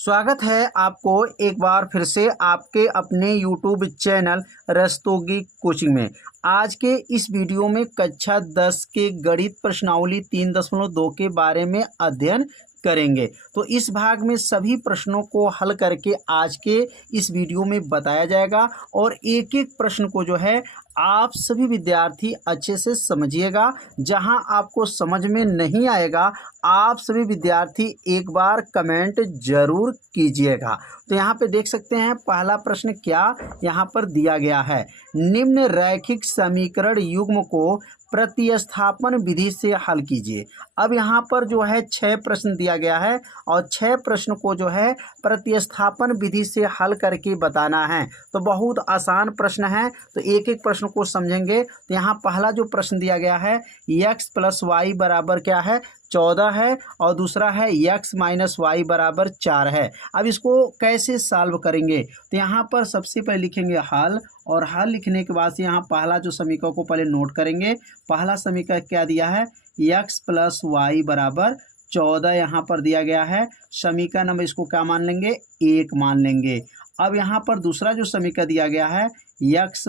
स्वागत है आपको एक बार फिर से आपके अपने YouTube चैनल रस्तोगी कोचिंग में। आज के इस वीडियो में कक्षा 10 के गणित प्रश्नावली 3.2 के बारे में अध्ययन करेंगे। तो इस भाग में सभी प्रश्नों को हल करके आज के इस वीडियो में बताया जाएगा और एक एक प्रश्न को जो है आप सभी विद्यार्थी अच्छे से समझिएगा। जहां आपको समझ में नहीं आएगा आप सभी विद्यार्थी एक बार कमेंट जरूर कीजिएगा। तो यहाँ पे देख सकते हैं पहला प्रश्न क्या यहाँ पर दिया गया है। निम्न रैखिक समीकरण युग्म को प्रतिस्थापन विधि से हल कीजिए। अब यहाँ पर जो है 6 प्रश्न दिया गया है और 6 प्रश्न को जो है प्रतिस्थापन विधि से हल करके बताना है। तो बहुत आसान प्रश्न है, तो एक एक प्रश्न को समझेंगे। तो यहाँ पहला जो प्रश्न दिया गया है x + y बराबर क्या है 14 है और दूसरा है x - y बराबर 4 है। अब इसको कैसे सॉल्व करेंगे, तो यहाँ पर सबसे पहले लिखेंगे हल और हल लिखने के बाद से यहाँ पहला जो समीकरण को पहले नोट करेंगे। पहला समीकरण क्या दिया है x + y बराबर 14 यहाँ पर दिया गया है। समीकरण नंबर इसको क्या मान लेंगे 1 मान लेंगे। अब यहाँ पर दूसरा जो समीकरण दिया गया है x -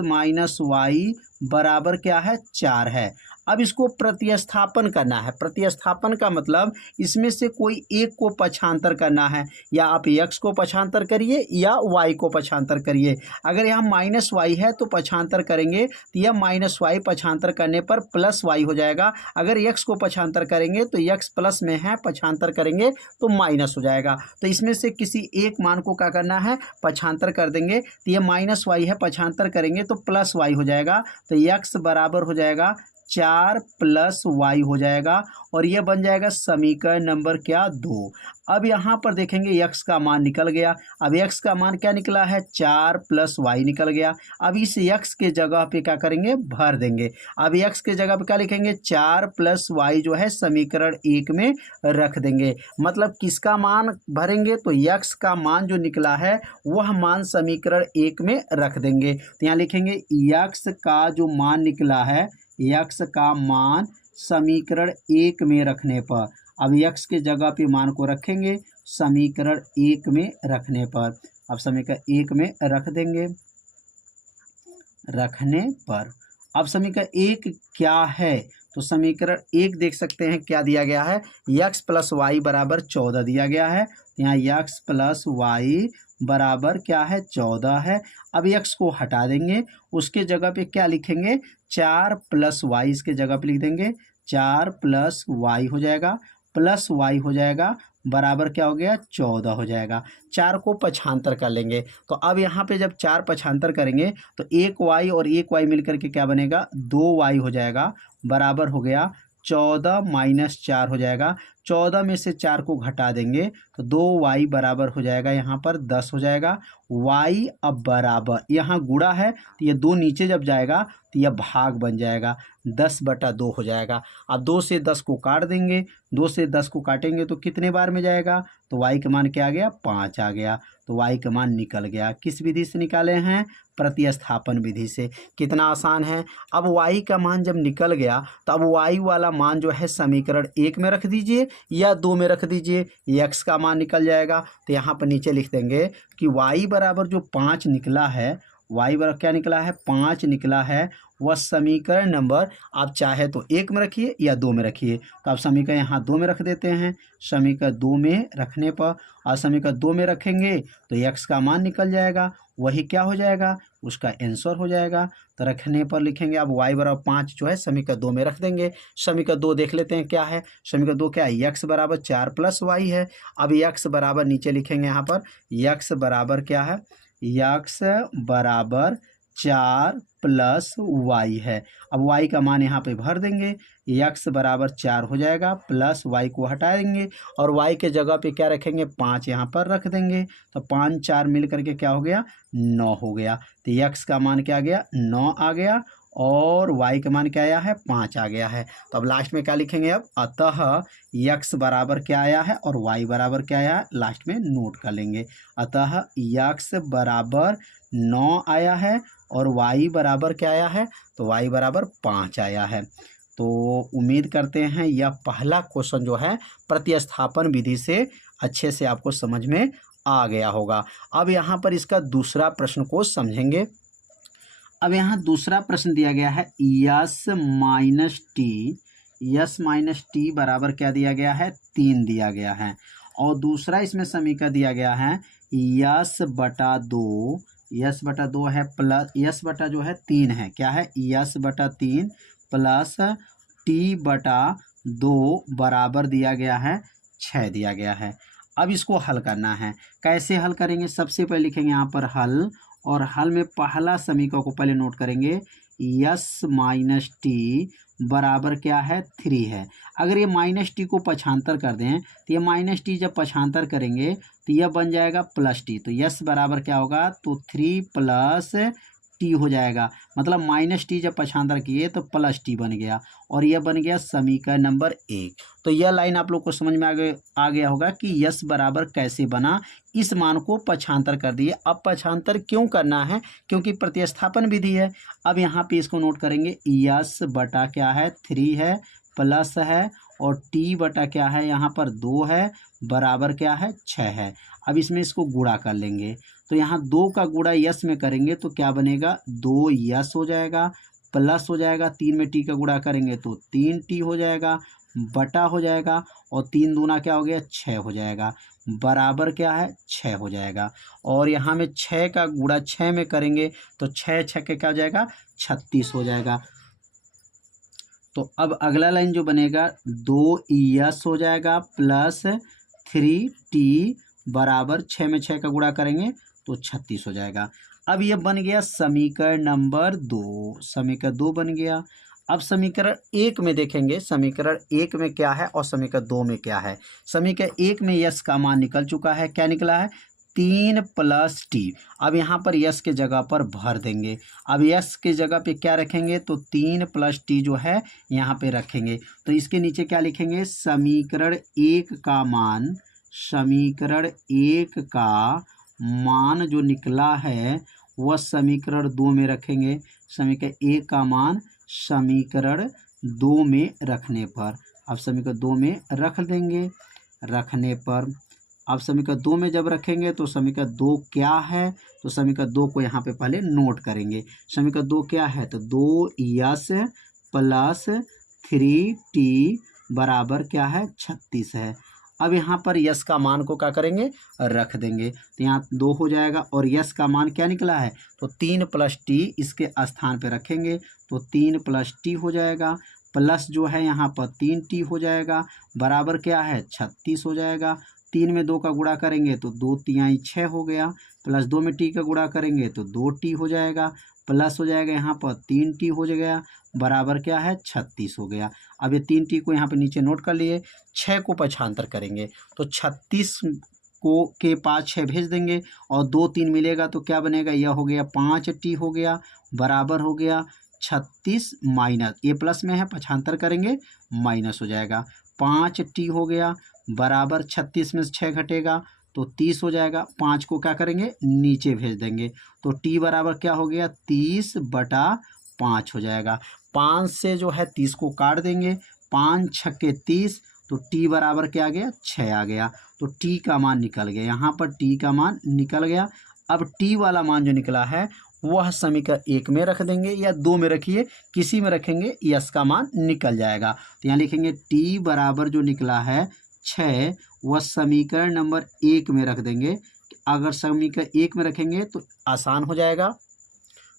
y बराबर क्या है 4 है। अब इसको प्रतिस्थापन करना है। प्रतिस्थापन का मतलब इसमें से कोई एक को पक्षांतर करना है, या आप x को पक्षांतर करिए या y को पक्षांतर करिए। अगर यहाँ -y है तो पक्षांतर करेंगे तो यह -y पक्षांतर करने पर +y हो जाएगा। अगर x को पक्षांतर करेंगे तो x प्लस में है, पक्षांतर करेंगे तो माइनस हो जाएगा। तो इसमें से किसी एक मान को क्या करना है पक्षांतर कर देंगे। तो यह -y है, पक्षांतर करेंगे तो +y हो जाएगा। तो x बराबर हो जाएगा 4 + y हो जाएगा और यह बन जाएगा समीकरण नंबर क्या 2। अब यहाँ पर देखेंगे x का मान निकल गया। अब x का मान क्या निकला है 4 + y निकल गया। अब इस x के जगह पे क्या करेंगे भर देंगे। अब x के जगह पे क्या लिखेंगे 4 + y जो है समीकरण 1 में रख देंगे। मतलब किसका मान भरेंगे तो x का मान जो निकला है वह मान समीकरण 1 में रख देंगे। तो यहाँ लिखेंगे x का जो मान निकला है x का मान समीकरण 1 में रखने पर, अब x के जगह पे मान को रखेंगे समीकरण 1 में रखने पर। अब समीकरण 1 में रख देंगे रखने पर। अब समीकरण 1 क्या है तो समीकरण 1 देख सकते हैं क्या दिया गया है x + y बराबर 14 दिया गया है। यहाँ x + y बराबर क्या है 14 है। अब x को हटा देंगे, उसके जगह पे क्या लिखेंगे 4 + y, इसके जगह पे लिख देंगे 4 + y हो जाएगा, प्लस y हो जाएगा बराबर क्या हो गया 14 हो जाएगा। 4 को पक्षांतर कर लेंगे। तो अब यहाँ पे जब 4 पक्षांतर करेंगे तो 1 y और 1 y मिलकर के क्या बनेगा 2 y हो जाएगा, बराबर हो गया 14 - 4 हो जाएगा। 14 में से 4 को घटा देंगे तो 2y बराबर हो जाएगा यहाँ पर 10 हो जाएगा। y अब बराबर यहाँ गुणा है तो ये 2 नीचे जब जाएगा तो यह भाग बन जाएगा 10/2 हो जाएगा। अब 2 से 10 को काट देंगे, 2 से 10 को काटेंगे तो कितने बार में जाएगा तो y का मान क्या आ गया 5 आ गया। तो y का मान निकल गया। किस विधि से निकाले हैं प्रतिस्थापन विधि से। कितना आसान है। अब y का मान जब निकल गया तो अब y वाला मान जो है समीकरण 1 में रख दीजिए या 2 में रख दीजिए, x का मान निकल जाएगा। तो यहाँ पर नीचे लिख देंगे कि y बराबर जो 5 निकला है, y बराबर क्या निकला है 5 निकला है, वह समीकरण नंबर आप चाहे तो 1 में रखिए या 2 में रखिए। तो आप समीकरण यहाँ 2 में रख देते हैं। समीकरण 2 में रखने पर और समीकरण 2 में रखेंगे तो x का मान निकल जाएगा, वही क्या हो जाएगा उसका आंसर हो जाएगा। तो रखने पर लिखेंगे अब y बराबर 5 जो है समीकरण 2 में रख देंगे। समीकरण 2 देख लेते हैं क्या है। समीकरण 2 क्या है x बराबर 4 + y है। अब x बराबर नीचे लिखेंगे यहाँ पर x बराबर क्या है x बराबर 4 + y है। अब y का मान यहाँ पे भर देंगे, x बराबर 4 हो जाएगा, प्लस y को हटा देंगे और y के जगह पे क्या रखेंगे 5 यहाँ पर रख देंगे। तो 5 4 मिल करके क्या हो गया 9 हो गया। तो x का मान क्या आ गया 9 आ गया और y का मान क्या आया है 5 आ गया है। तो अब लास्ट में क्या लिखेंगे अब अतः x बराबर क्या आया है और y बराबर क्या आया है लास्ट में नोट कर लेंगे। अतः x बराबर 9 आया है और y बराबर क्या आया है तो y बराबर 5 आया है। तो उम्मीद करते हैं यह पहला क्वेश्चन जो है प्रतिस्थापन विधि से अच्छे से आपको समझ में आ गया होगा। अब यहाँ पर इसका दूसरा प्रश्न को समझेंगे। अब यहाँ दूसरा प्रश्न दिया गया है यस माइनस टी बराबर क्या दिया गया है, 3 दिया गया है। और दूसरा इसमें समीकरण दिया गया है यस बटा 2 है प्लस यस बटा जो है 3 है, क्या है, यस बटा 3 प्लस टी बटा 2 बराबर दिया गया है 6 दिया गया है। अब इसको हल करना है। कैसे हल करेंगे, सबसे पहले लिखेंगे यहाँ पर हल, और हल में पहला समीकरण को पहले नोट करेंगे, यस माइनस टी बराबर क्या है, 3 है। अगर ये माइनस टी को पक्षांतर कर दें तो ये माइनस टी जब पक्षांतर करेंगे तो यह बन जाएगा प्लस टी, तो यस बराबर क्या होगा, तो 3 प्लस टी हो जाएगा। मतलब माइनस टी जब पक्षांतर किए तो प्लस टी बन गया, और यह बन गया समीकरण नंबर 1। तो यह लाइन आप लोग को समझ में आ गया होगा कि यस बराबर कैसे बना, इस मान को पक्षांतर कर दिए। अब पक्षांतर क्यों करना है, क्योंकि प्रतिस्थापन विधि है। अब यहाँ पे इसको नोट करेंगे, यस बटा क्या है, 3 है प्लस है, और टी बटा क्या है, यहाँ पर 2 है बराबर क्या है, 6 है। अब इसमें इसको गुणा कर लेंगे, तो यहाँ 2 का गुणा यस में करेंगे तो क्या बनेगा, 2 यस हो जाएगा प्लस हो जाएगा, 3 में टी का गुणा करेंगे तो 3 टी हो जाएगा बटा हो जाएगा, और 3 दूना क्या हो गया, 6 हो जाएगा बराबर क्या है, 6 हो जाएगा। और यहाँ में 6 का गुणा 6 में करेंगे तो 6 6 के क्या हो जाएगा, 36 हो जाएगा। तो अब अगला लाइन जो बनेगा, 2 यस हो जाएगा प्लस 3 टी बराबर 6 में 6 का गुणा करेंगे तो 36 हो जाएगा। अब यह बन गया समीकरण नंबर 2, समीकरण 2 बन गया। अब समीकरण 1 में देखेंगे, समीकरण 1 में क्या है और समीकरण 2 में क्या है। समीकरण 1 में यस का मान निकल चुका है, क्या निकला है, 3 प्लस टी। अब यहाँ पर यस के जगह पर भर देंगे। अब यस के जगह पे क्या रखेंगे, तो 3 प्लस टी जो है यहाँ पे रखेंगे। तो इसके नीचे क्या लिखेंगे, समीकरण 1 का मान, समीकरण 1 का मान जो निकला है वह समीकरण 2 में रखेंगे। समीकरण 1 का मान समीकरण 2 में रखने पर, अब समीकरण 2 में रख देंगे। रखने पर अब समीकरण 2 में जब रखेंगे तो समीकरण 2 क्या है, तो समीकरण 2 को यहाँ पे पहले नोट करेंगे। समीकरण 2 क्या है, तो 2 यस प्लस 3 टी बराबर क्या है, 36 है। अब यहाँ पर यस का मान को क्या करेंगे, रख देंगे, तो यहाँ 2 हो जाएगा, और यस का मान क्या निकला है, तो 3 प्लस टी इसके स्थान पे रखेंगे तो 3 प्लस टी हो जाएगा, प्लस जो है यहाँ पर 3 टी हो जाएगा बराबर क्या है, 36 हो जाएगा। 3 में 2 का गुणा करेंगे तो 2 तिहाई 6 हो गया, प्लस 2 में टी का गुणा करेंगे तो 2 टी हो जाएगा, प्लस हो जाएगा यहाँ पर 3 टी हो गया बराबर क्या है, 36 हो गया। अब ये 3 टी को यहाँ पे नीचे नोट कर लिए। 6 को पक्षांतर करेंगे तो 36 को के पास 6 भेज देंगे, और 2 3 मिलेगा तो क्या बनेगा, यह हो गया 5 टी हो गया बराबर हो गया 36 माइनस, ये प्लस में है पक्षांतर करेंगे माइनस हो जाएगा, 5 टी हो गया बराबर 36 में से 6 घटेगा तो 30 हो जाएगा। 5 को क्या करेंगे, नीचे भेज देंगे, तो टी बराबर क्या हो गया, 30 बटा 5 हो जाएगा। 5 से जो है 30 को काट देंगे, 5 छक्के 30, तो टी बराबर क्या आ गया, 6 आ गया। तो टी का मान निकल गया, यहाँ पर टी का मान निकल गया। अब टी वाला मान जो निकला है वह समीकरण 1 में रख देंगे या 2 में रखिए, किसी में रखेंगे यस का मान निकल जाएगा। तो यहाँ लिखेंगे टी बराबर जो निकला है 6, वह समीकरण नंबर 1 में रख देंगे। अगर समीकरण 1 में रखेंगे तो आसान हो जाएगा,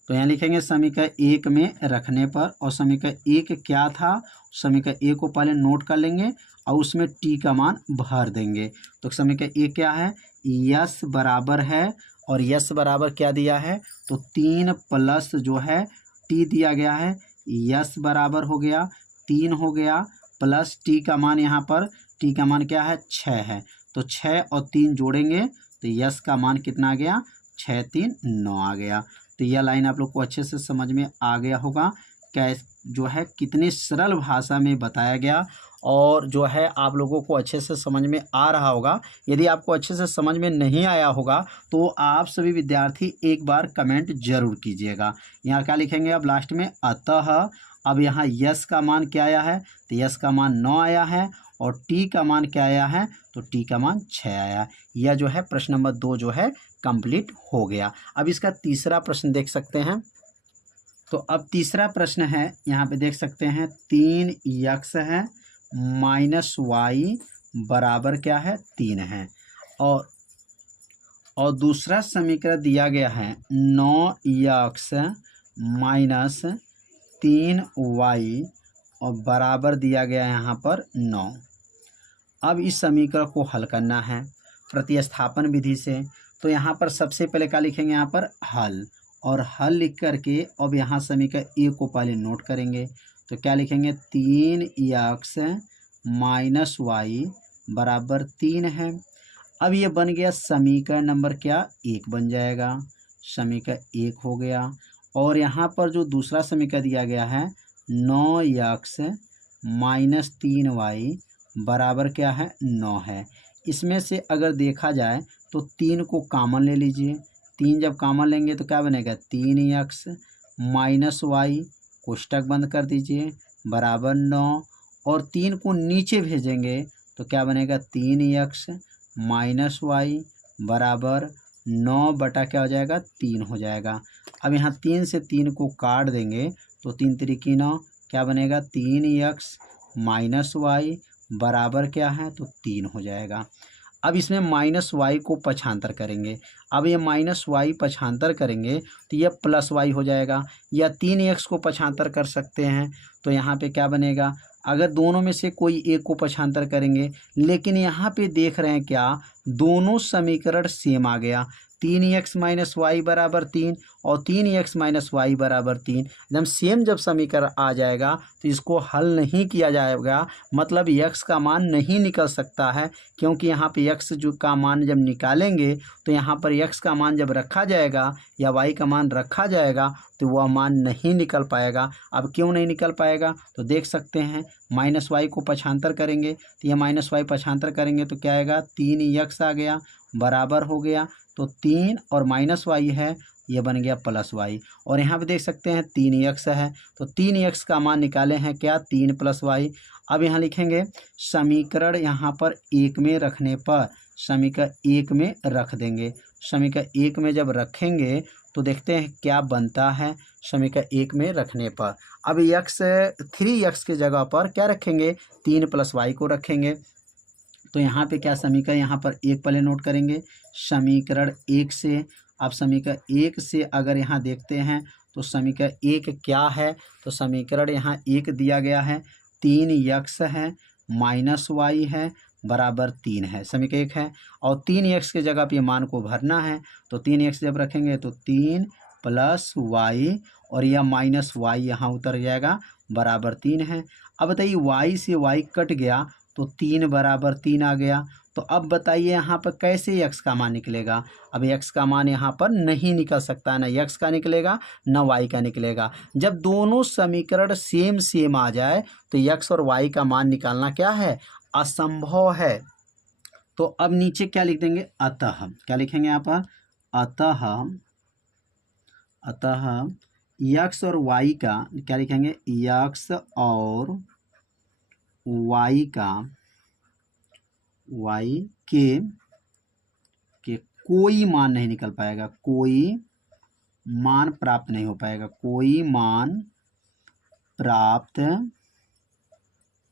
तो यहाँ लिखेंगे समीकरण 1 में रखने पर, और समीकरण 1 क्या था, समीकरण 1 को पहले नोट कर लेंगे और उसमें टी का मान भर देंगे। तो समीकरण 1 क्या है, यस बराबर है, और यस बराबर क्या दिया है, तो 3 प्लस जो है टी दिया गया है, यस बराबर हो गया 3 हो गया, प्लस टी का मान यहाँ पर, टी का मान क्या है, 6 है, तो 6 और 3 जोड़ेंगे तो यस का मान कितना आ गया, 6 3 9 आ गया। तो यह लाइन आप लोग को अच्छे से समझ में आ गया होगा, क्या जो है कितनी सरल भाषा में बताया गया, और जो है आप लोगों को अच्छे से समझ में आ रहा होगा। यदि आपको अच्छे से समझ में नहीं आया होगा तो आप सभी विद्यार्थी एक बार कमेंट जरूर कीजिएगा। यहाँ क्या लिखेंगे अब लास्ट में, अतः अब यहाँ यस का मान क्या आया है, तो यस का मान 9 आया है, और t का मान क्या आया है, तो t का मान 6 आया। यह जो है प्रश्न नंबर 2 जो है कंप्लीट हो गया। अब इसका तीसरा प्रश्न देख सकते हैं। तो अब तीसरा प्रश्न है, यहाँ पे देख सकते हैं 3x है माइनस वाई बराबर क्या है, 3 है। और दूसरा समीकरण दिया गया है 9x माइनस 3y और बराबर दिया गया है यहाँ पर 9। अब इस समीकरण को हल करना है प्रतिस्थापन विधि से। तो यहाँ पर सबसे पहले क्या लिखेंगे, यहाँ पर हल, और हल लिख करके अब यहाँ समीकरण ए को पहले नोट करेंगे। तो क्या लिखेंगे, 3x माइनस वाई बराबर 3 है। अब ये बन गया समीकरण नंबर क्या, 1 बन जाएगा, समीकरण 1 हो गया। और यहाँ पर जो दूसरा समीकरण दिया गया है 9x माइनस 3y बराबर क्या है, 9 है। इसमें से अगर देखा जाए तो 3 को कॉमन ले लीजिए। 3 जब कॉमन लेंगे तो क्या बनेगा, 3x माइनस वाई, कोष्टक बंद कर दीजिए, बराबर 9। और 3 को नीचे भेजेंगे तो क्या बनेगा, 3x माइनस वाई बराबर 9 बटा क्या हो जाएगा, 3 हो जाएगा। अब यहाँ 3 से 3 को काट देंगे तो 3 त्रिकी 9, क्या बनेगा, 3x माइनस वाई बराबर क्या है, तो 3 हो जाएगा। अब इसमें माइनस वाई को पक्षांतर करेंगे। अब ये माइनस वाई पक्षांतर करेंगे तो यह प्लस वाई हो जाएगा, या 3x को पक्षांतर कर सकते हैं। तो यहाँ पे क्या बनेगा, अगर दोनों में से कोई एक को पक्षांतर करेंगे, लेकिन यहाँ पे देख रहे हैं क्या, दोनों समीकरण सेम आ गया। 3x माइनस वाई बराबर 3 और 3x माइनस वाई बराबर 3 एकदम सेम जब समीकरण आ जाएगा तो इसको हल नहीं किया जाएगा, मतलब x का मान नहीं निकल सकता है, क्योंकि यहाँ पे x जो का मान जब निकालेंगे तो यहाँ पर x का मान जब रखा जाएगा या y का मान रखा जाएगा तो वह मान नहीं निकल पाएगा। अब क्यों नहीं निकल पाएगा, तो देख सकते हैं माइनस वाई को पक्षांतर करेंगे तो यह माइनस वाई पक्षांतर करेंगे तो क्या आएगा, 3x आ गया, बराबर हो गया। तो 3 और माइनस वाई है, ये बन गया प्लस वाई। और यहाँ पे देख सकते हैं 3x है, तो 3x का मान निकाले हैं क्या, 3 प्लस वाई। अब यहाँ लिखेंगे समीकरण यहाँ पर 1 में रखने पर, समीकरण 1 में रख देंगे। समीकरण 1 में जब रखेंगे तो देखते हैं क्या बनता है समीकरण 1 में रखने पर। अब 3x के जगह पर क्या रखेंगे, 3 प्लस वाई को रखेंगे। तो यहाँ पे क्या समीकरण, यहाँ पर 1 पहले नोट करेंगे, समीकरण 1 से। अब समीकरण 1 से अगर यहाँ देखते हैं तो समीकरण 1 क्या है, तो समीकरण यहाँ 1 दिया गया है, 3x है माइनस वाई है बराबर 3 है, समीकरण 1 है। और 3x के जगह पे मान को भरना है, तो 3x जब रखेंगे तो 3 प्लस वाई और यह माइनस वाई यहाँ उतर जाएगा, बराबर 3 है। अब बताइए y से y कट गया तो 3 बराबर 3 आ गया। तो अब बताइए यहाँ पर कैसे x का मान निकलेगा। अब x का मान यहाँ पर नहीं निकल सकता, ना x का निकलेगा ना y का निकलेगा। जब दोनों समीकरण सेम आ जाए तो x और y का मान निकालना क्या है, असंभव है। तो अब नीचे क्या लिख देंगे, अतः, क्या लिखेंगे यहाँ पर, अतः x और y का क्या लिखेंगे, x और y का, y के कोई मान नहीं निकल पाएगा, कोई मान प्राप्त नहीं हो पाएगा, कोई मान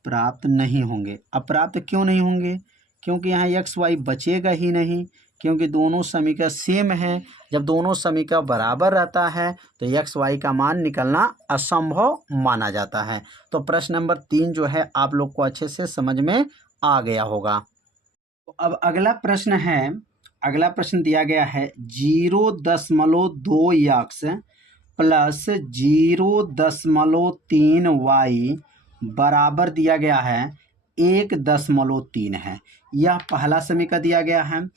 प्राप्त नहीं होंगे। अप्राप्त क्यों नहीं होंगे, क्योंकि यहाँ x y बचेगा ही नहीं, क्योंकि दोनों समीकरण सेम हैं। जब दोनों समीकरण बराबर रहता है तो x y का मान निकलना असंभव माना जाता है। तो प्रश्न नंबर 3 जो है आप लोग को अच्छे से समझ में आ गया होगा। तो अब अगला प्रश्न है, अगला प्रश्न दिया गया है 0.2x प्लस 0.3y बराबर दिया गया है 1.3 है। यह पहला समीकरण दिया गया है।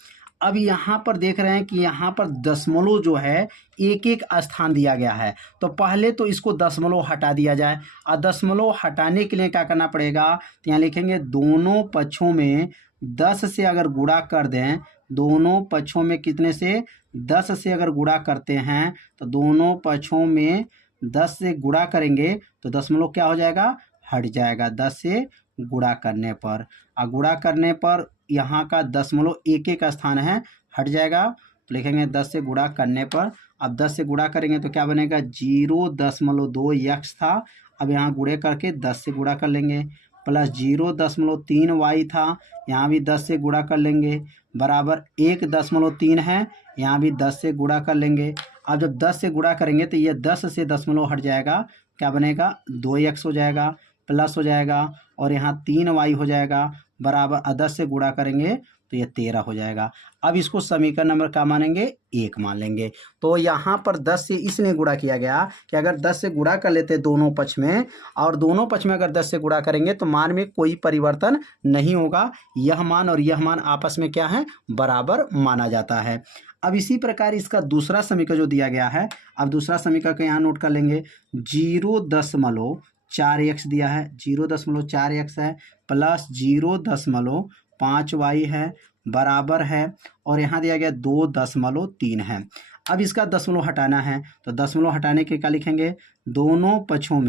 अब यहाँ पर देख रहे हैं कि यहाँ पर दशमलव जो है एक एक स्थान दिया गया है, तो पहले तो इसको दशमलव हटा दिया जाए। और दशमलव हटाने के लिए क्या करना पड़ेगा, तो यहाँ लिखेंगे दोनों पक्षों में 10 से अगर गुणा कर दें, दोनों पक्षों में कितने से, 10 से अगर गुणा करते हैं तो दोनों पक्षों में 10 से गुणा करेंगे तो दशमलव क्या हो जाएगा, हट जाएगा, 10 से गुणा करने पर, और गुणा करने पर यहाँ का 0.11 का स्थान है हट जाएगा, तो लिखेंगे 10 से गुणा करने पर। अब 10 से गुणा करेंगे तो क्या बनेगा, 0.2 यक्स था, अब यहाँ गुणे करके 10 से गुणा कर लेंगे, प्लस 0.3 वाई था, यहाँ भी 10 से गुणा कर लेंगे, बराबर 1.3 है, यहाँ भी 10 से गुणा कर लेंगे। अब जब 10 से गुणा करेंगे तो ये 10 से दशमलव हट जाएगा, क्या बनेगा, 2x हो जाएगा, प्लस हो जाएगा, और यहाँ 3y हो जाएगा, बराबर 10 से गुणा करेंगे तो ये 13 हो जाएगा। अब इसको समीकरण नंबर क्या मानेंगे, 1 मान लेंगे। तो यहाँ पर 10 से इसलिए गुणा किया गया कि अगर 10 से गुणा कर लेते दोनों पक्ष में, और दोनों पक्ष में अगर 10 से गुणा करेंगे तो मान में कोई परिवर्तन नहीं होगा, यह मान और यह मान आपस में क्या है, बराबर माना जाता है। अब इसी प्रकार इसका दूसरा समीकरण जो दिया गया है, अब दूसरा समीकरण को यहाँ नोट कर लेंगे, 0.4x दिया है, 0.4x है, प्लस 0.5y है, बराबर है, और यहाँ दिया गया 2.3 है। अब इसका दशमलव हटाना है, तो दशमलव हटाने के क्या लिखेंगे, दोनों पक्षों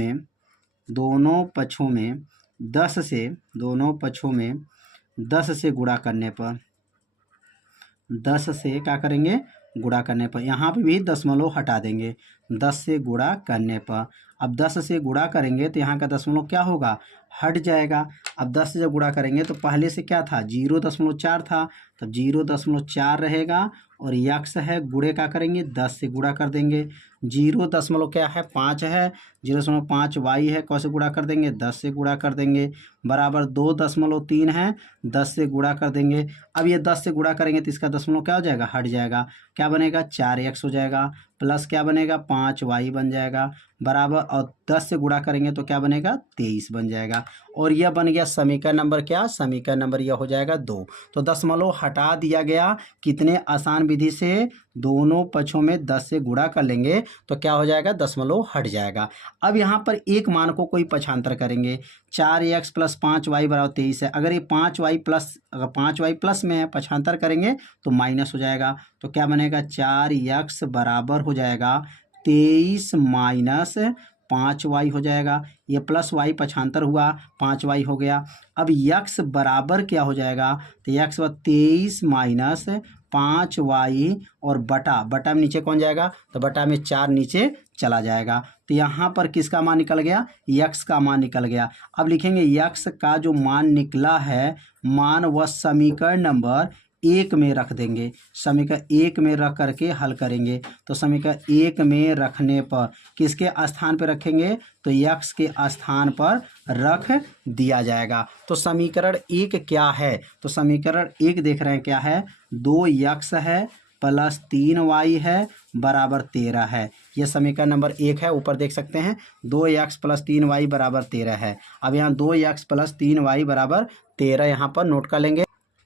में 10 से गुणा करने पर, 10 से क्या करेंगे, गुणा करने पर, यहाँ पे भी दशमलव हटा देंगे 10 से गुणा करने पर। अब 10 से गुणा करेंगे तो यहाँ का दशमलव क्या होगा, हट जाएगा। अब 10 से जब गुणा करेंगे तो पहले से क्या था, 0.4 था, तब 0.4 रहेगा, और यक्स है, गुणे क्या करेंगे, 10 से गुणा कर देंगे, 0 क्या है, 5 है, 0.5 वाई है, कैसे गुणा कर देंगे, 10 से गुणा कर देंगे, बराबर 2.3 है, 10 से गुणा कर देंगे। अब ये 10 से गुणा करेंगे तो इसका दशमलव क्या हो जाएगा, हट जाएगा, क्या बनेगा, 4x हो जाएगा, प्लस क्या बनेगा, 5y बन जाएगा, बराबर, और 10 से गुणा करेंगे तो क्या बनेगा, 23 बन जाएगा, और यह बन गया समीकरण नंबर क्या, समीकरण नंबर यह हो जाएगा 2। तो दशमलव हटा दिया गया, कितने आसान विधि से, दोनों पक्षों में 10 से गुणा कर लेंगे तो क्या हो जाएगा, दशमलव हट जाएगा। अब यहाँ पर एक मान को कोई पक्षांतर करेंगे, 4x प्लस 5y बराबर 23 है, अगर ये 5y प्लस में है, पक्षांतर करेंगे तो माइनस हो जाएगा, तो क्या बनेगा, 4x बराबर हो जाएगा 23 माइनस 5y हो जाएगा, ये प्लस y पक्षांतर हुआ, 5y हो गया। अब x बराबर क्या हो जाएगा, तो x 23 माइनस 5y, और बटा में नीचे कौन जाएगा, तो बटा में 4 नीचे चला जाएगा, तो यहाँ पर किसका मान निकल गया, x का मान निकल गया। अब लिखेंगे x का जो मान निकला है, मान वह समीकरण नंबर 1 में रख देंगे, समीकरण 1 में रख करके हल करेंगे। तो समीकरण 1 में रखने पर किसके स्थान पर रखेंगे, तो x के स्थान पर रख दिया जाएगा। तो समीकरण 1 क्या है, तो समीकरण 1 देख रहे हैं क्या है, 2x है प्लस 3y है, बराबर 13 है, यह समीकरण नंबर 1 है। ऊपर देख सकते हैं 2x प्लस 3y बराबर 13 है। अब यहाँ 2x प्लस 3y बराबर 13 यहाँ पर नोट कर लेंगे।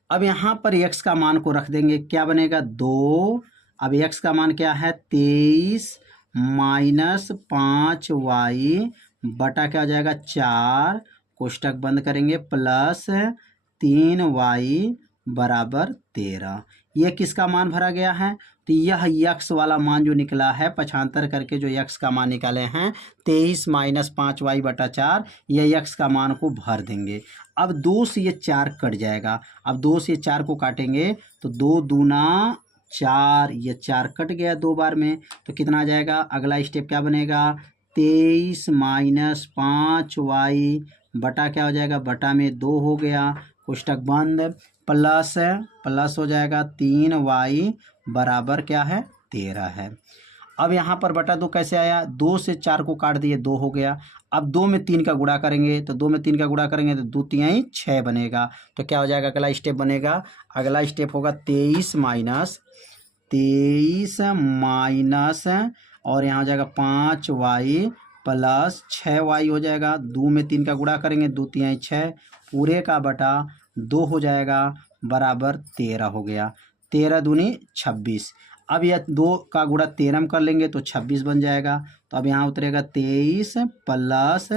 अब यहाँ पर x का मान को रख देंगे, क्या बनेगा, 2, अब x का मान क्या है, 23 माइनस 5y बटा क्या हो जाएगा, 4, कोष्टक बंद करेंगे, प्लस 3y बराबर 13। यह किसका मान भरा गया है, तो यह x वाला मान जो निकला है, पक्षांतर करके जो x का मान निकाले हैं 23 माइनस 5y बटा 4, यह x का मान को भर देंगे। अब 2 से ये 4 कट जाएगा, अब 2 से 4 को काटेंगे तो 2 दूना 4, ये 4 कट गया 2 बार में, तो कितना आ जाएगा, अगला स्टेप क्या बनेगा, 23 माइनस 5y बटा क्या हो जाएगा, बटा में 2 हो गया, कोष्टक बंद, प्लस हो जाएगा 3y बराबर क्या है, 13 है। अब यहाँ पर बटा 2 कैसे आया, 2 से 4 को काट दिए, 2 हो गया। अब 2 में 3 का गुणा करेंगे, तो 2 में 3 का गुणा करेंगे तो 2 तिहाई 6 बनेगा, तो क्या हो जाएगा, अगला स्टेप बनेगा, अगला स्टेप होगा 23 माइनस और यहाँ हो जाएगा 5y प्लस 6y हो जाएगा, 2 में 3 का गुणा करेंगे, 2 तिहाई 6, पूरे का बटा 2 हो जाएगा, बराबर 13 हो गया, 13 दूनी 26। अब यह 2 का गुणा 13 में कर लेंगे तो 26 बन जाएगा, तो अब यहाँ उतरेगा 23 प्लस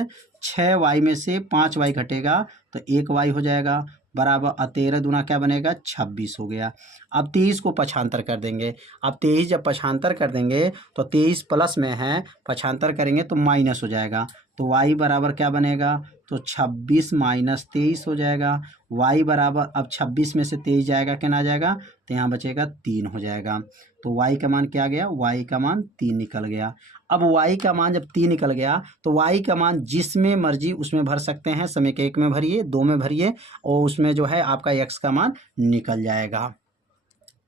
6y में से 5y घटेगा तो 1y हो जाएगा, बराबर 13 दूना क्या बनेगा, 26 हो गया। अब 23 को पक्षांतर कर देंगे, अब 23 जब पक्षांतर कर देंगे तो 23 प्लस में है, पक्षांतर करेंगे तो माइनस हो जाएगा, तो y बराबर क्या बनेगा, तो 26 माइनस 23 हो जाएगा। y बराबर, अब 26 में से 23 जाएगा, क्या ना जाएगा, तो यहाँ बचेगा 3 हो जाएगा। तो y का मान क्या गया, y का मान 3 निकल गया। अब y का मान जब 3 निकल गया तो y का मान जिसमें मर्जी उसमें भर सकते हैं। समीकरण 1 में भरिए, 2 में भरिए, और उसमें जो है आपका x का मान निकल जाएगा।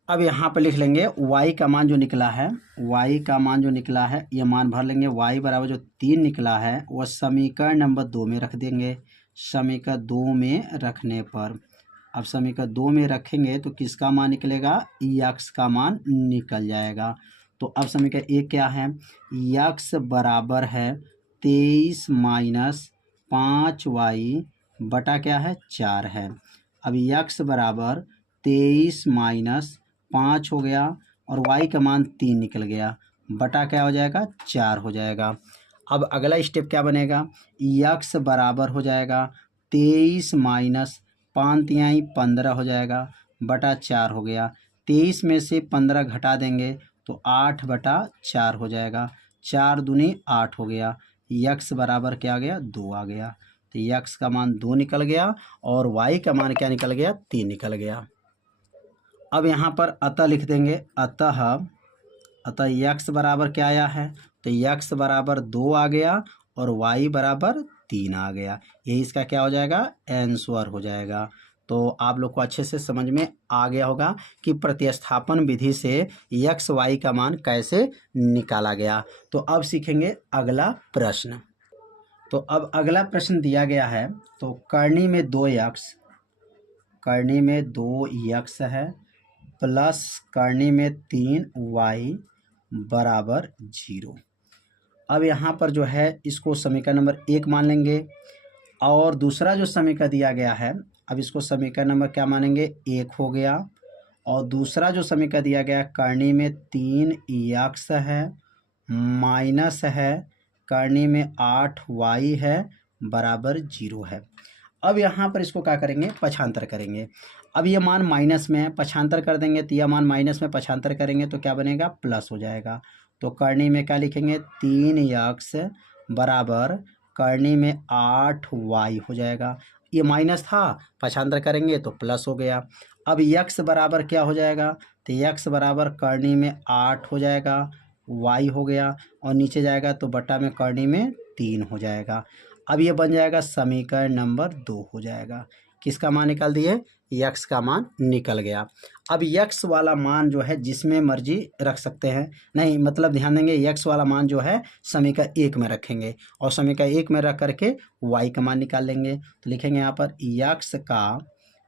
अब यहाँ पर लिख लेंगे y का मान जो निकला है, y का मान जो निकला है ये मान भर लेंगे। y बराबर जो 3 निकला है वह समीकरण नंबर 2 में रख देंगे। समीकरण 2 में रखने पर, अब समीकरण 2 में रखेंगे तो किसका मान निकलेगा, x का मान निकल जाएगा। तो अब समीकरण 1 क्या है, x बराबर है 23 माइनस 5y बटा क्या है, 4 है। अब x बराबर 23 माइनस 5 हो गया और y का मान 3 निकल गया, बटा क्या हो जाएगा, 4 हो जाएगा। अब अगला स्टेप क्या बनेगा, x बराबर हो जाएगा 23 माइनस 5 तिहाई 15 हो जाएगा, बटा 4 हो गया। 23 में से 15 घटा देंगे तो 8 बटा 4 हो जाएगा। 4 दूनी 8 हो गया। x बराबर क्या आ गया, 2 आ गया। तो x का मान 2 निकल गया और y का मान क्या निकल गया, 3 निकल गया। अब यहाँ पर अतः लिख देंगे, अतः x बराबर क्या आया है, तो x बराबर 2 आ गया और y बराबर 3 आ गया। यही इसका क्या हो जाएगा, आंसर हो जाएगा। तो आप लोग को अच्छे से समझ में आ गया होगा कि प्रतिस्थापन विधि से x y का मान कैसे निकाला गया। तो अब सीखेंगे अगला प्रश्न। तो अब अगला प्रश्न दिया गया है, तो करनी में 2x है प्लस करनी में 3y बराबर 0। अब यहाँ पर जो है इसको समीकरण नंबर 1 मान लेंगे और दूसरा जो समीकरण दिया गया है, अब इसको समीकरण नंबर क्या मानेंगे, 1 हो गया। और दूसरा जो समीकरण दिया गया है, करनी में 3x है माइनस है करनी में 8y है बराबर 0 है। अब यहाँ पर इसको क्या करेंगे, पक्षांतर करेंगे। अब ये मान माइनस में है, पक्षांतर कर देंगे तो यह मान माइनस में पक्षांतर करेंगे तो क्या बनेगा, प्लस हो जाएगा। तो करनी में क्या लिखेंगे, 3x बराबर करनी में 8y हो जाएगा। ये माइनस था, पक्षांतर करेंगे तो प्लस हो गया। अब x बराबर क्या हो जाएगा, तो x बराबर करनी में 8 हो जाएगा, y हो गया और नीचे जाएगा तो बटा में करनी में 3 हो जाएगा। अब ये बन जाएगा समीकरण नंबर 2 हो जाएगा। किसका मान निकाल दिए, x का मान निकल गया। अब x वाला मान जो है जिसमें मर्जी रख सकते हैं, नहीं मतलब ध्यान देंगे x वाला मान जो है समीकरण 1 में रखेंगे और समीकरण 1 में रख करके y का मान निकाल लेंगे। तो लिखेंगे यहाँ पर x का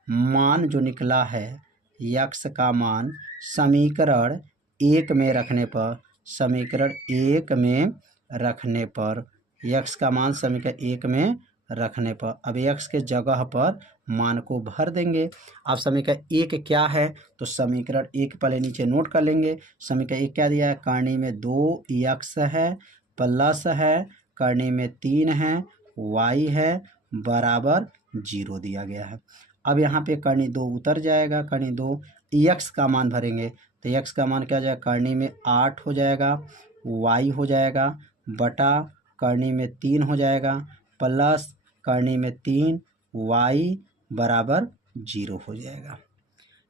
मान जो निकला है, x का मान समीकरण 1 में रखने पर, समीकरण 1 में रखने पर x का मान समीकरण 1 में रखने पर, अब x के जगह पर मान को भर देंगे। अब समीकरण 1 क्या है, तो समीकरण 1 पहले नीचे नोट कर लेंगे। समीकरण 1 क्या दिया है, करनी में 2x है प्लस है करनी में 3 है y है बराबर 0 दिया गया है। अब यहाँ पे करनी 2 उतर जाएगा, करनी 2 x का मान भरेंगे तो x का मान क्या हो जाएगा, करनी में 8 हो जाएगा, y हो जाएगा बटा करनी में 3 हो जाएगा प्लस करनी में 3 y बराबर 0 हो जाएगा।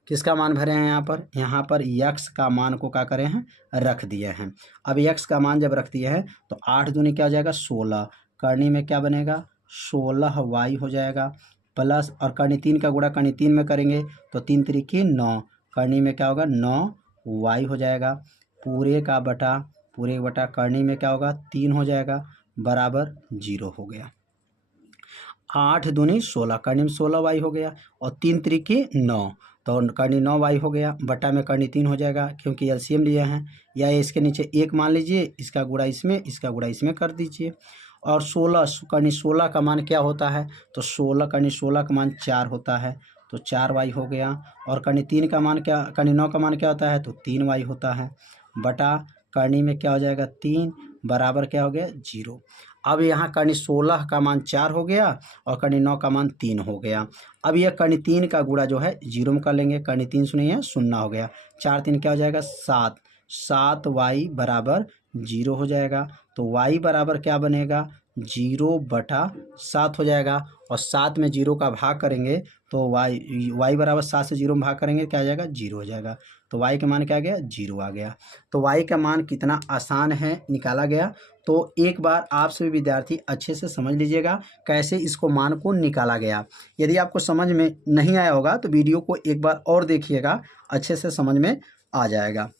किसका मान भरे हैं यहाँ पर x का मान को क्या करें हैं, रख दिए हैं। अब x का मान जब रख दिए हैं तो 8 दूनी क्या हो जाएगा, 16, करनी में क्या बनेगा 16y हो जाएगा प्लस, और करनी 3 का गुणा करनी 3 में करेंगे तो 3 त्रिकी 9, करनी में क्या होगा 9y हो जाएगा पूरे का बटा करनी में क्या होगा 3 हो जाएगा बराबर 0 हो गया। 8 दूनी 16, करनी में 16y हो गया और 3 त्रिकी 9, तो करनी 9y हो गया बटा में करनी 3 हो जाएगा क्योंकि एलसीएम लिए हैं, या इसके नीचे 1 मान लीजिए, इसका गुणा इसमें कर दीजिए। और 16 करनी 16 का मान क्या होता है, तो 16 करनी 16 का मान 4 होता है तो 4y हो गया। और करनी 3 का मान क्या, करनी 9 का मान क्या होता है, तो 3y होता है बटा करनी में क्या हो जाएगा 3 बराबर क्या हो गया 0। अब यहाँ करनी 16 का मान 4 हो गया और करनी 9 का मान 3 हो गया। अब यह करनी 3 का गुणा जो है 0 में कर लेंगे, करनी 3 सुनिए 0 हो गया, 4 3 क्या हो जाएगा 7y बराबर 0 हो जाएगा। तो y बराबर क्या बनेगा, 0/7 हो जाएगा। और 7 में 0 का भाग करेंगे तो y बराबर 7 से 0 में भाग करेंगे क्या आ जाएगा 0 हो जाएगा। तो y का मान क्या आ गया 0 आ गया। तो y का मान कितना आसान है निकाला गया। तो एक बार आप सभी विद्यार्थी अच्छे से समझ लीजिएगा कैसे इसको मान को निकाला गया। यदि आपको समझ में नहीं आया होगा तो वीडियो को एक बार और देखिएगा, अच्छे से समझ में आ जाएगा।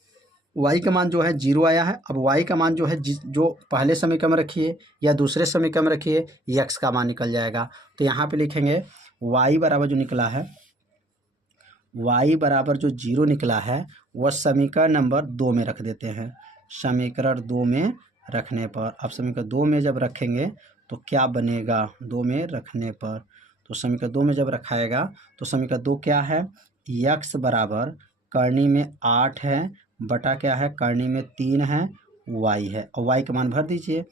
y का मान जो है 0 आया है। अब y का मान जो है जो पहले समीकरण में रखिए या दूसरे समीकरण में रखिए x का मान निकल जाएगा। तो यहाँ पे लिखेंगे y बराबर जो निकला है, y बराबर जो 0 निकला है वह समीकरण नंबर 2 में रख देते हैं। समीकरण 2 में रखने पर, अब समीकरण 2 में जब रखेंगे तो क्या बनेगा 2 में रखने पर, तो समीकरण 2 में जब रखाएगा तो समीकरण 2 क्या है, x बराबर करनी में 8 है बटा क्या है करनी में 3 है y है। और y का मान भर दीजिए।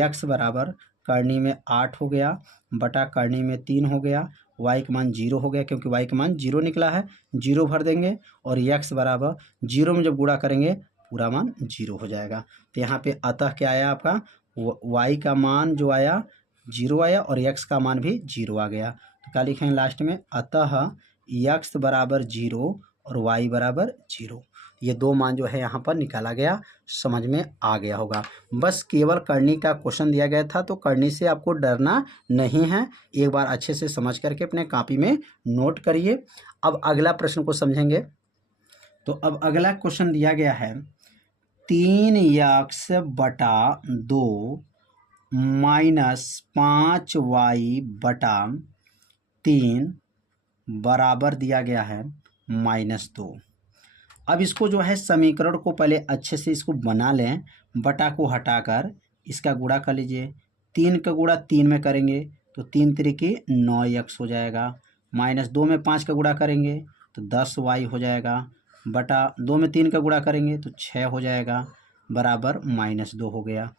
x बराबर करनी में 8 हो गया बटा करनी में 3 हो गया, y का मान 0 हो गया क्योंकि y का मान 0 निकला है, 0 भर देंगे। और x बराबर 0 में जब गुणा करेंगे पूरा मान 0 हो जाएगा। तो यहाँ पे अतः क्या आया आपका y का मान जो आया 0 आया और x का मान भी 0 आ गया। तो क्या लिखेंगे लास्ट में, अतः x बराबर 0 और y बराबर 0। ये दो मान जो है यहाँ पर निकाला गया, समझ में आ गया होगा। बस केवल करनी का क्वेश्चन दिया गया था तो करनी से आपको डरना नहीं है, एक बार अच्छे से समझ करके अपने कॉपी में नोट करिए। अब अगला प्रश्न को समझेंगे। तो अब अगला क्वेश्चन दिया गया है 3x बटा 2 माइनस 5y बटा 3 बराबर दिया गया है -2। अब इसको जो है समीकरण को पहले अच्छे से इसको बना लें, बटा को हटाकर इसका गुणा कर लीजिए। 3 का गुणा 3 में करेंगे तो 3 त्रिके 9x हो जाएगा, -2 में 5 का गुणा करेंगे तो 10y हो जाएगा, बटा 2 में 3 का गुणा करेंगे तो 6 हो जाएगा, बराबर -2 हो गया।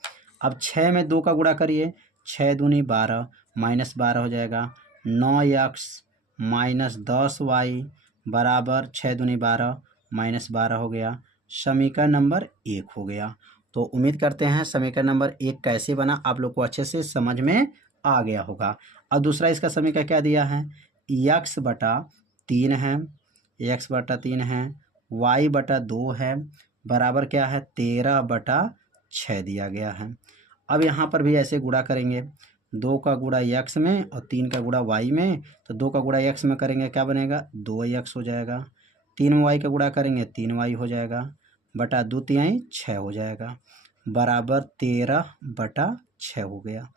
अब 6 में 2 का गुणा करिए, 6 दूनी 12 -12 हो जाएगा, 9x -10y बराबर 6 दूनी 12 -12 हो गया। समीकरण नंबर 1 हो गया। तो उम्मीद करते हैं समीकरण नंबर 1 कैसे बना आप लोग को अच्छे से समझ में आ गया होगा। अब दूसरा इसका समीकरण क्या दिया है, x बटा 3 है, x बटा 3 है, y बटा 2 है, बराबर क्या है 13/6 दिया गया है। अब यहाँ पर भी ऐसे गुणा करेंगे, 2 का गुणा x में और 3 का गुणा y में, तो 2 का गुणा x में करेंगे क्या बनेगा 2x हो जाएगा, 3 में y का गुणा करेंगे 3y हो जाएगा, बटा 2 तिहाई 6 हो जाएगा, बराबर 13/6 हो गया।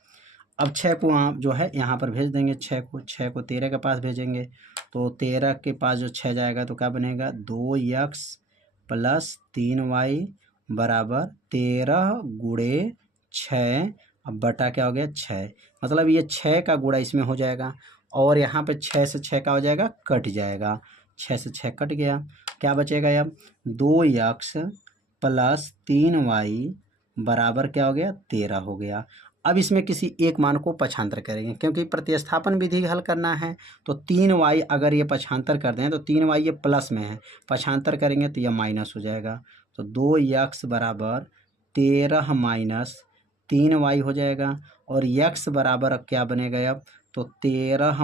अब 6 को आप जो है यहाँ पर भेज देंगे, 6 को 13 के पास भेजेंगे तो 13 के पास जो 6 जाएगा तो क्या बनेगा 2x + 3y बराबर 13 गुणे 6, अब बटा क्या हो गया 6, मतलब ये 6 का गुणा इसमें हो जाएगा और यहाँ पे 6 से 6 का हो जाएगा कट जाएगा, 6 से 6 कट गया, क्या बचेगा अब 2x + 3y बराबर क्या हो गया 13 हो गया। अब इसमें किसी एक मान को पक्षांतर करेंगे क्योंकि प्रतिस्थापन विधि हल करना है। तो 3y अगर ये पक्षांतर कर दें तो 3y ये प्लस में है, पक्षांतर करेंगे तो यह माइनस हो जाएगा। तो 2x बराबर 13 - 3y हो जाएगा और x बराबर अब क्या बनेगा अब तो 13 -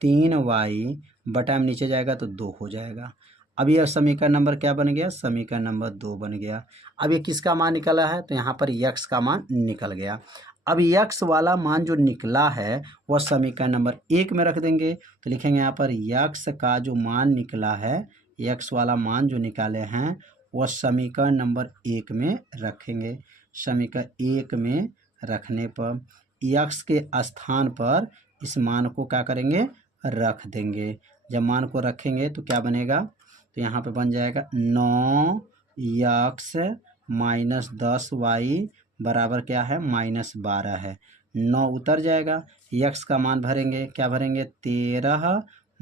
3y बटा में नीचे जाएगा तो 2 हो जाएगा। अब यह समीकरण नंबर क्या बन गया, समीकरण नंबर 2 बन गया। अब ये किसका मान निकला है तो यहाँ पर x का मान निकल गया। अब x वाला मान जो निकला है वह समीकरण नंबर 1 में रख देंगे। तो लिखेंगे यहाँ पर x का जो मान निकला है, x वाला मान जो निकाले हैं वह समीकरण नंबर 1 में रखेंगे। समीकरण 1 में रखने पर x के स्थान पर इस मान को क्या करेंगे रख देंगे। जब मान को रखेंगे तो क्या बनेगा, तो यहाँ पे बन जाएगा 9x - 10y बराबर क्या है -12 है, 9 उतर जाएगा, x का मान भरेंगे, क्या भरेंगे 13 -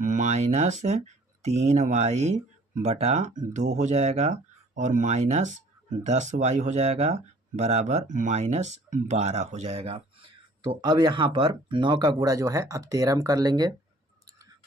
3y बटा 2 हो जाएगा और -10y हो जाएगा बराबर -12 हो जाएगा। तो अब यहाँ पर 9 का गुणा जो है अब 13 में कर लेंगे,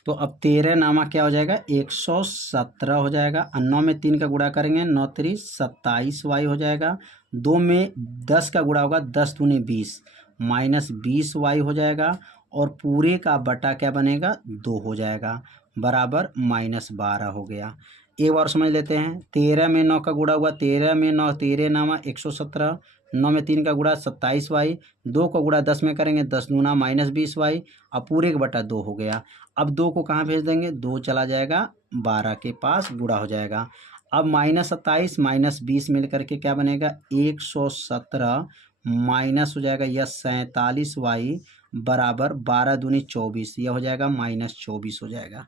तो अब 13 नामा क्या हो जाएगा 117 हो जाएगा। 9 में 3 का गुणा करेंगे 9 3 27y हो जाएगा। 2 में 10 का गुणा होगा 10 दूनी 20 -20y हो जाएगा और पूरे का बटा क्या बनेगा 2 हो जाएगा बराबर -12 हो गया। एक बार समझ लेते हैं। 13 में 9 का गुणा हुआ, 13 में 9, 13 नामा 117, 9 में 3 का गुणा 27y, 2 का गुणा 10 में करेंगे 10 दूना -20y, अब पूरे का बटा 2 हो गया। अब 2 को कहाँ भेज देंगे, 2 चला जाएगा 12 के पास, गुणा हो जाएगा। अब -27 -20 मिल करके क्या बनेगा 117 माइनस हो जाएगा यह 47y बराबर 12 दूनी 24, यह हो जाएगा -24 हो जाएगा।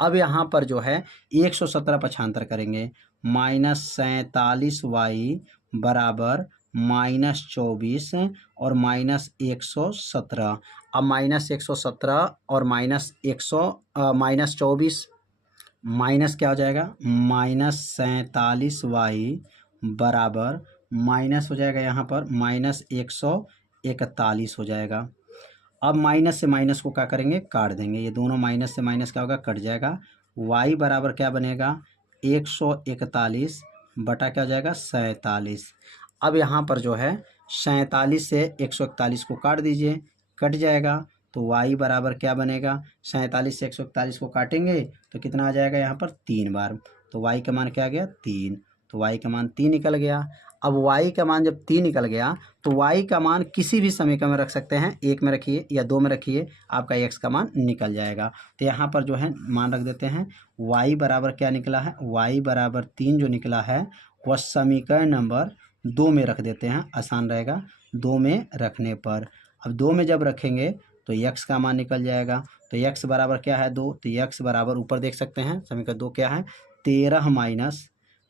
अब यहाँ पर जो है 117 पक्षांतर करेंगे, -47y बराबर -24 और -117। अब -117 और -24 माइनस क्या हो जाएगा -47y बराबर माइनस हो जाएगा यहाँ पर -141 हो जाएगा। अब माइनस से माइनस को क्या करेंगे, काट देंगे, ये दोनों माइनस से माइनस क्या होगा, कट जाएगा। y बराबर क्या बनेगा 141 बटा क्या हो जाएगा 47। अब यहाँ पर जो है 47 से 141 को काट दीजिए, कट जाएगा, तो y बराबर क्या बनेगा 47 से 141 को काटेंगे तो कितना आ जाएगा यहाँ पर 3 बार, तो y का मान क्या आ गया 3, तो y का मान 3 निकल गया। अब y का मान जब 3 निकल गया तो y का मान किसी भी समीकरण में रख सकते हैं, 1 में रखिए या 2 में रखिए, आपका x का मान निकल जाएगा। तो यहाँ पर जो है मान रख देते हैं, y बराबर क्या निकला है, y बराबर 3 जो निकला है वह समीकरण नंबर 2 में रख देते हैं, आसान रहेगा 2 में रखने पर। अब 2 में जब रखेंगे तो x का मान निकल जाएगा, तो x बराबर क्या है 2, तो x बराबर ऊपर देख सकते हैं समीकरण 2 क्या है 13 माइनस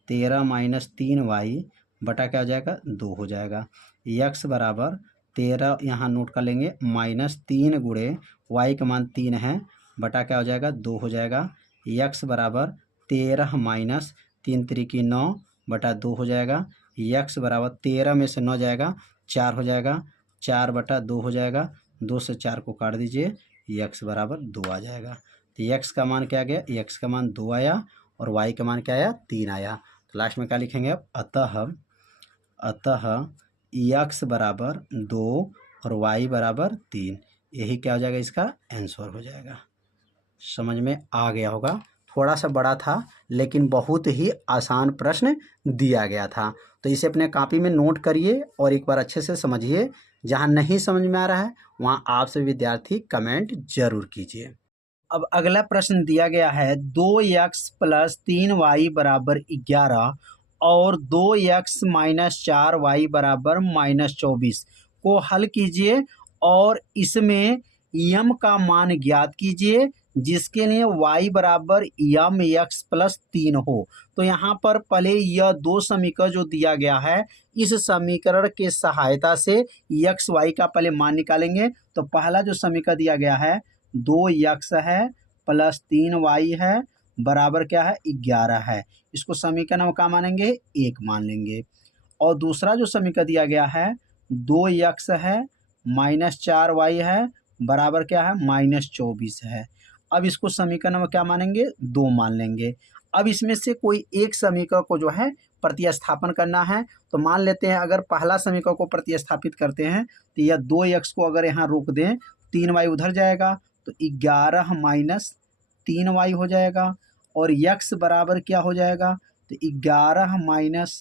3y बटा क्या हो जाएगा 2 हो जाएगा। x बराबर 13 यहाँ नोट कर लेंगे -3 गुणे y का मान 3 है बटा क्या हो जाएगा 2 हो जाएगा। x बराबर 13 माइनस 3 त्रिकी 9 बटा 2 हो जाएगा। x बराबर 13 में से 9 जाएगा 4 हो जाएगा, 4 बटा 2 हो जाएगा, 2 से 4 को काट दीजिए, x बराबर 2 आ जाएगा। तो x का मान क्या गया, x का मान 2 आया और y का मान क्या आया 3 आया। तो लास्ट में क्या लिखेंगे अब, अतः x बराबर 2 और y बराबर 3, यही क्या हो जाएगा इसका आंसर हो जाएगा। समझ में आ गया होगा, थोड़ा सा बड़ा था लेकिन बहुत ही आसान प्रश्न दिया गया था। तो इसे अपने कॉपी में नोट करिए और एक बार अच्छे से समझिए। जहाँ नहीं समझ में आ रहा है वहाँ आप सभी विद्यार्थी कमेंट जरूर कीजिए। अब अगला प्रश्न दिया गया है 2x + 3y बराबर 11 और 2x - 4y बराबर -24 को हल कीजिए और इसमें यम का मान ज्ञात कीजिए जिसके लिए y बराबर mx + 3 हो। तो यहाँ पर पहले यह दो समीकरण जो दिया गया है इस समीकरण के सहायता से x y का पहले मान निकालेंगे। तो पहला जो समीकरण दिया गया है 2x है + 3y है बराबर क्या है 11 है, इसको समीकरण में क्या मानेंगे 1 मान लेंगे। और दूसरा जो समीकरण दिया गया है 2x है -4y है बराबर क्या है -24 है। अब इसको समीकरण में क्या मानेंगे 2 मान लेंगे। अब इसमें से कोई एक समीकरण को जो है प्रतिस्थापन करना है। तो मान लेते हैं अगर पहला समीकरण को प्रतिस्थापित करते हैं तो यह 2x को अगर यहाँ रोक दें 3y उधर जाएगा तो 11 - 3y हो जाएगा और x बराबर क्या हो जाएगा तो 11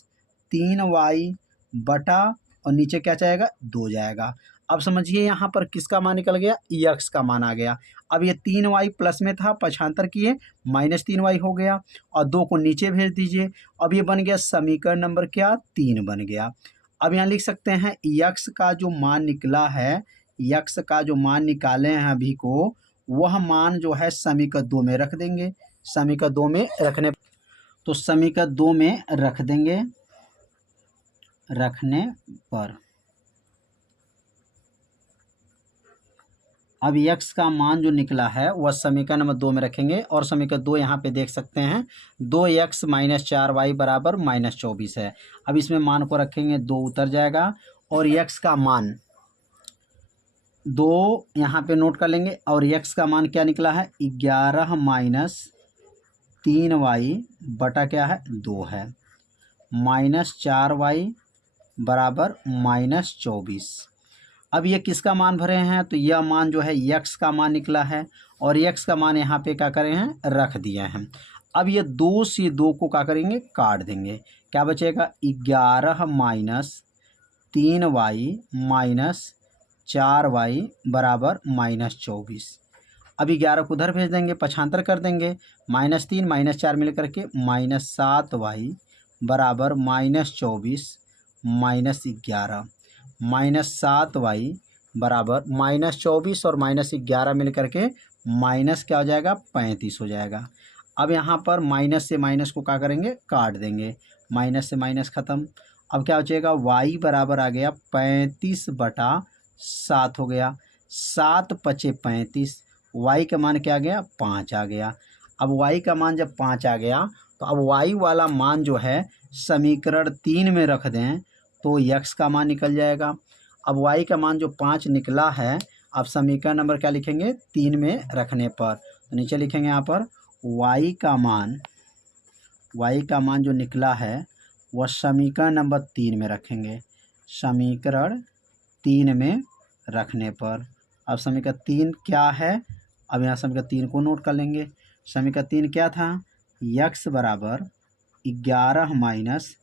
- 3y बटा और नीचे क्या जाएगा 2 जाएगा। अब समझिए यहाँ पर किसका मान निकल गया x का मान आ गया। अब ये 3y प्लस में था पक्षांतर किए -3y हो गया और 2 को नीचे भेज दीजिए। अब ये बन गया समीकरण नंबर क्या 3 बन गया। अब यहाँ लिख सकते हैं x का जो मान निकला है, x का जो मान निकाले हैं अभी को, वह मान जो है समीकरण 2 में रख देंगे। समीकरण 2 में रखने तो समीकरण 2 में रख देंगे, रखने पर अब x का मान जो निकला है वह समीकरण नंबर 2 में रखेंगे और समीकरण 2 यहाँ पे देख सकते हैं 2x - 4y बराबर -24 है। अब इसमें मान को रखेंगे 2 उतर जाएगा और x का मान 2 यहाँ पे नोट कर लेंगे और x का मान क्या निकला है 11 - 3y बटा क्या है 2 है, -4y बराबर -24। अब ये किसका मान भरे हैं, तो यह मान जो है यक्स का मान निकला है और यक्स का मान यहाँ पे क्या करें हैं, रख दिए हैं। अब ये 2 से 2 को क्या करेंगे, काट देंगे। क्या बचेगा, 11 माइनस 3y माइनस 4y बराबर -24। अब 11 को उधर भेज देंगे, पक्षांतर कर देंगे, -3 -4 मिल करके -7y बराबर -24 -11 -7y बराबर -24 और -11 मिल करके माइनस क्या हो जाएगा, 35 हो जाएगा। अब यहाँ पर माइनस से माइनस को क्या करेंगे, काट देंगे, माइनस से माइनस ख़त्म। अब क्या बचेगा, y बराबर आ गया 35/7 हो गया, 7 पचे 35, y का मान क्या आ गया, 5 आ गया। अब y का मान जब 5 आ गया तो अब y वाला मान जो है समीकरण 3 में रख दें तो x का मान निकल जाएगा। अब y का मान जो 5 निकला है, अब समीकरण नंबर क्या लिखेंगे, 3 में रखने पर, तो नीचे लिखेंगे यहाँ पर y का मान जो निकला है वह समीकरण नंबर 3 में रखेंगे, समीकरण 3 में रखने पर। अब समीकरण 3 क्या है, अब यहाँ समीकरण 3 को नोट कर लेंगे। समीकरण 3 क्या था, x बराबर 11 माइनस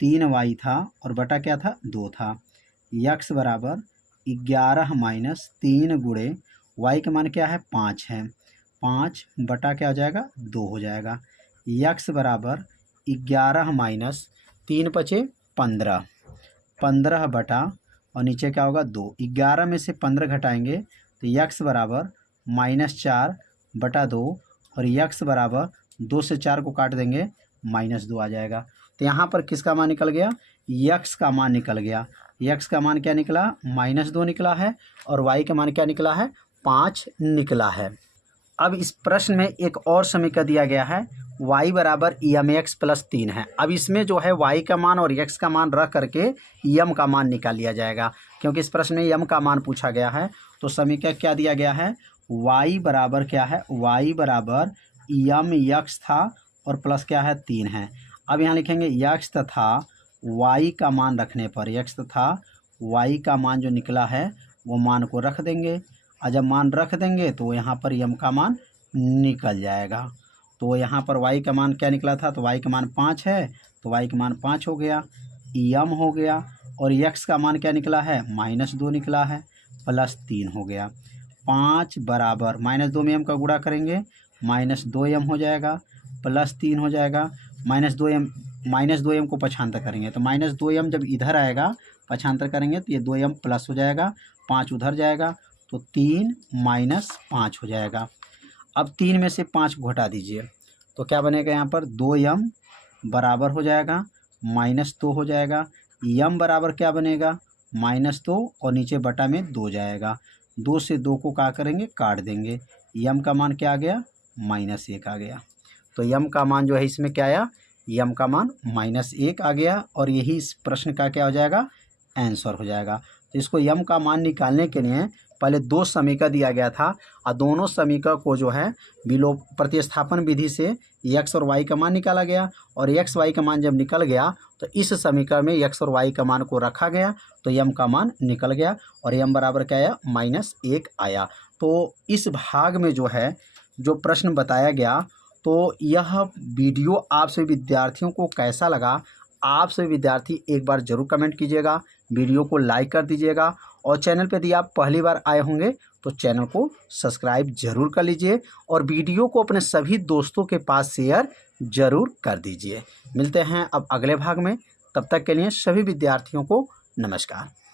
3y था और बटा क्या था, 2 था। x बराबर 11 माइनस 3 गुणे y का मान क्या है, 5 है, 5 बटा क्या हो जाएगा, 2 हो जाएगा। x बराबर 11 माइनस 3 पचे 15, 15 बटा और नीचे क्या होगा, 2। 11 में से 15 घटाएंगे तो x बराबर -4 बटा 2 और x बराबर 2 से 4 को काट देंगे, -2 आ जाएगा। तो यहाँ पर किसका मान निकल गया, x का मान निकल गया। x का मान क्या निकला, -2 निकला है और y का मान क्या निकला है, 5 निकला है। अब इस प्रश्न में एक और समीकरण दिया गया है, y बराबर mx प्लस 3 है। अब इसमें जो है y का मान और x का मान रख करके m का मान निकाल लिया जाएगा, क्योंकि इस प्रश्न में m का मान पूछा गया है। तो समीकरण क्या दिया गया है, y बराबर क्या है, y बराबर mx था और प्लस क्या है, 3 है। अब यहाँ लिखेंगे x तथा y का मान रखने पर, x तथा y का मान जो निकला है वो मान को रख देंगे और जब मान रख देंगे तो यहाँ पर m का मान निकल जाएगा। तो यहाँ पर y का मान क्या निकला था, तो y का मान 5 है तो y का मान 5 हो गया, m हो गया और x का मान क्या निकला है, -2 निकला है, प्लस 3 हो गया। 5 बराबर -2 में m का गुणा करेंगे, -2m हो जाएगा, प्लस 3 हो जाएगा, -2m को पक्षांतर करेंगे तो -2m जब इधर आएगा पक्षांतर करेंगे तो ये 2m प्लस हो जाएगा, 5 उधर जाएगा तो 3 -5 हो जाएगा। अब 3 में से 5 को घटा दीजिए तो क्या बनेगा, यहाँ पर 2m बराबर हो जाएगा -2 हो जाएगा, m बराबर क्या बनेगा, -2 और नीचे बटा में 2 जाएगा, 2 से 2 को क्या करेंगे, काट देंगे, m का मान क्या आ गया, -1 आ गया। तो m का मान जो है इसमें क्या आया, m का मान -1 आ गया और यही इस प्रश्न का क्या हो जाएगा, आंसर हो जाएगा। तो इसको m का मान निकालने के लिए पहले 2 समीकरण दिया गया था और दोनों समीकरण को जो है विलोप प्रतिस्थापन विधि से x और y का मान निकाला गया और x y का मान जब निकल गया तो इस समीकरण में x और y का मान को रखा गया तो m का मान निकल गया और m बराबर क्या आया, -1 आया। तो इस भाग में जो है जो प्रश्न बताया गया, तो यह वीडियो आप सभी विद्यार्थियों को कैसा लगा, आप सभी विद्यार्थी एक बार ज़रूर कमेंट कीजिएगा, वीडियो को लाइक कर दीजिएगा और चैनल पर यदि आप पहली बार आए होंगे तो चैनल को सब्सक्राइब जरूर कर लीजिए और वीडियो को अपने सभी दोस्तों के पास शेयर जरूर कर दीजिए। मिलते हैं अब अगले भाग में, तब तक के लिए सभी विद्यार्थियों को नमस्कार।